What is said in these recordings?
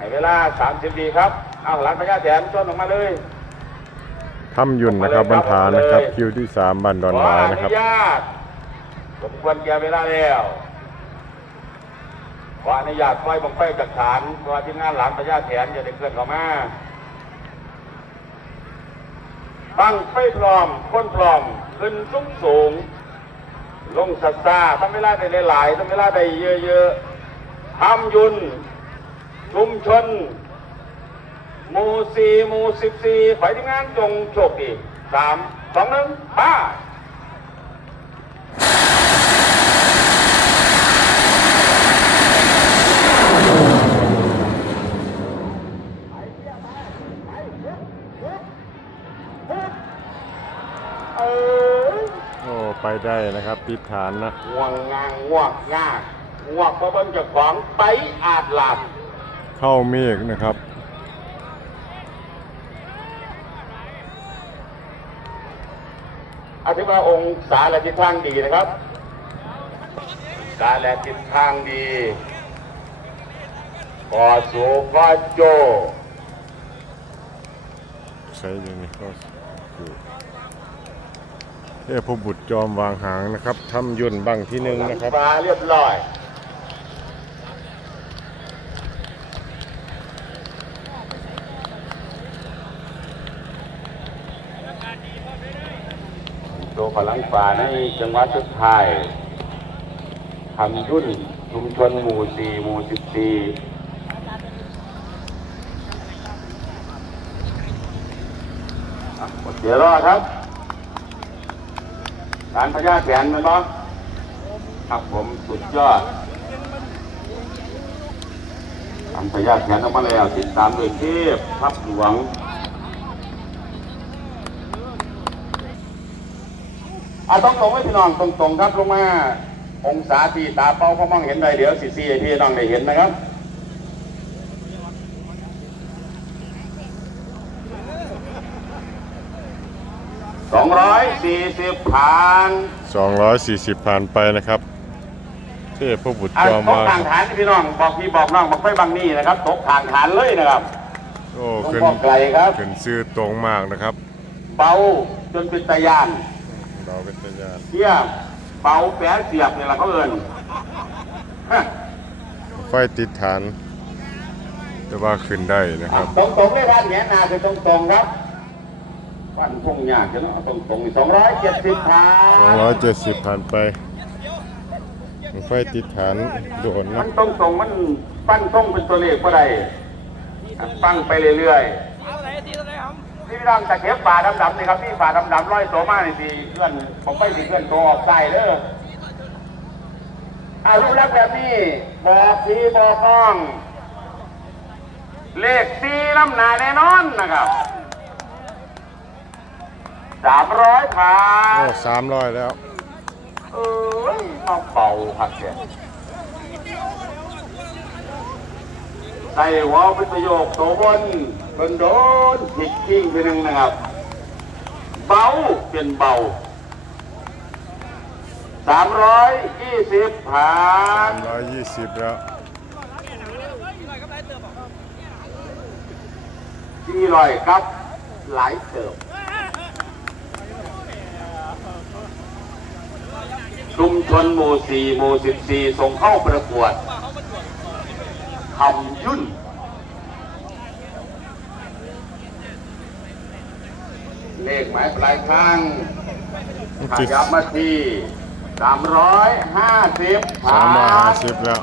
ให้เวลา30ดีครับเอาหลังพญาแถนชนออกมาเลยถ้ำยุ่นนะครับบรรทานะครับคิวที่สามบันดอนขอไม้อนะคนุรับญาตรบกวนแกเวลาแล้วขออนุญาตปล่อยบังไฟจากฐานเพราะว่าทีมงานหลังพญาแถนจะได้เคลื่อนเข้ามาบังไฟพร้อมคนพร้อมขึ้นสูงสูง ลงสัตซาทำเวลาได้หลายๆทำเวลาได้เยอะๆทำยุน ชุมชนหมู่สี่หมู่สิบสี่ฝ่ายทีมงานจงโชคดีสามสองหนึ่งป้าเออโอ้ไปได้นะครับติดฐานนะ ง่วงงางง่วงงากง่วงเพราะเบิ่งเจากของไปอาจหลับ เข้าเมฆนะครับ อธิบายองศาและทิศทางดีนะครับศาและทิศทางดีกอสูกอโจใช้ยังไงก็คือเทพบุตรจอมวางหางนะครับถ้ำยุ่นบังที่หนึ่งนะครับฟ้าเรียบร้อย ตัวพลังฟ้าในจังหวัดสุดท้ายทำยุ่นชุมชนหมู่สี่หมู่สิบสี่เดี๋ยวรอครับการพญาแสนมันบ่ครับผมสุดยอดการพญาแสนออกมาแล้วติดตามด้วยเทพทับหลวง อะต้องตรงๆไว้พี่น้องตรงๆครับลงมาองศาที่ตาเป้าเขามองเห็นได้เดี๋ยวสิซีให้พี่น้องได้เห็นนะครับสองร้อยสี่สิบผ่าน240ผ่านไปนะครับเทพบุตรอะจอมตกวางทางฐานพี่น้องบอกพี่บอกน้องบอกไฟบางนี่นะครับตกทางฐานเลยนะครับโอ้หลวงขึ้นพ่อไกลครับขึ้นซื้อตรงมากนะครับ เบาจนเป็นตะยาน เราเป็นตญาณเที่ยเบาแปะเสียบเนี่ยแหละเขาเอินฮะไฟติดฐาน แต่ว่าขึ้นได้นะครับ ตรงตรงๆเลยท่านแหนหนาคือตรงตรงๆครับวันพงยากจะเนาะตรงตรงสองร้อยเจ็ดสิบผ่าน270ผ่านไปไฟติดฐานโดนมันะนตรงตรงๆมันปั้นตรงเป็นตัวเลขก็ได้อะปั้งไปเรื่อยๆเอาไหน ทีตัวไหนครับนี่พี่น้องตะเข็บป่าดำๆนี่ครับนี่ป่าดำๆร้อยตัวมากนี่สิเพื่อนผมไปสิเพื่อนตัวออกใส่เด้ออารูปลักษณ์แบบนี้บอกสีบอกน้อง เลขสีลำหนาแน่นอนนะครับสามร้อยผ่าโอ้นสามร้อยแล้ว เอ้ยมาเป่าครับเนี่ย ใส่หัวเป็นประโยคโตบนเป็นโดนผิดจริงไปหนึ่งนะครับ เบาเป็นเบาสามร้อยยี่สิบผ่าน320แล้วที่ลอยครับ หลายเติบชุมชนหมู่สี่หมู่สิบสี่ส่งเข้าประกวด ทำยุ่นเลขหมายปลายทางขยับมาที่สามร้อยห้าสิบสามร้อยห้าสิบแล้ว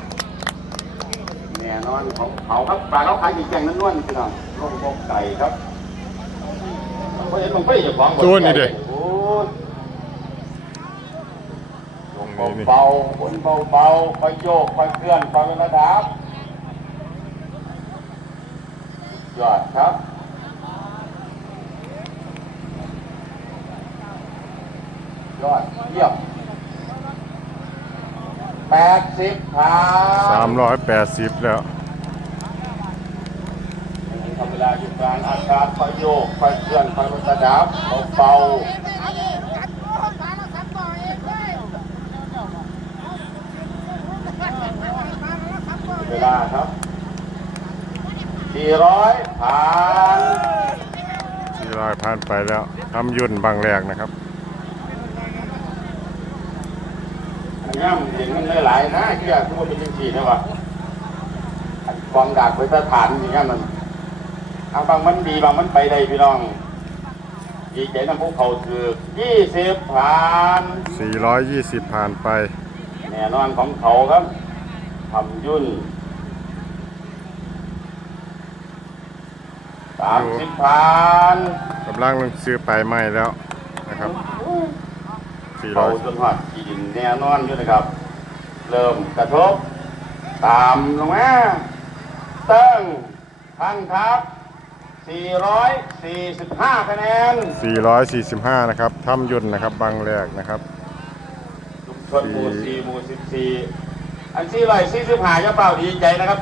แน่นอนของเขาครับปลาเขาขายอีกแกงนั้นนวลพี่น้องลงบกไก่ครับเพราะเห็นลงไปอย่าของตัวนี่ดิโอ้ยตรงนี้นี่เบาๆบนเบาๆคอยโยกคอยเคลื่อนคอยเป็นระดับ ยอดครับยอดเยี่ยมแปดสิบครับ380แล้วทำเวลาอยู่กลางอากาศคอยโยกคอยเคลื่อนคอยเป็นระดับเบาๆเวลาครับสี่ร้อย ผ่านสี่ร้อยผ่านไปแล้วทำยุ่นบางแรกนะครับย่ำเห็นมันหลายๆนะเชื่อทุกคนเป็นจริงๆนะวะอันกองดากไว้สถานอย่างนี้มันทางบางมันดีบางมันไปได้พี่น้องดีใจน้ำพวกเขาคือยี่สิบผ่าน420ผ่านไปแน่นอนของเขาครับทำยุ่น สามสิบผ่านกำลังลงซื้อไปใหม่แล้วนะครับเขาจนหอดกินแน่นอนอยู่นะครับ เริ่มกระทบ ตามลงมาเติ้งพันครับ 445 คะแนน400 445นะครับทำยุ่นนะครับบางแรกนะครับชุมชนหมู่4หมู่14 อัน 445จะเปล่าดีใจนะครับ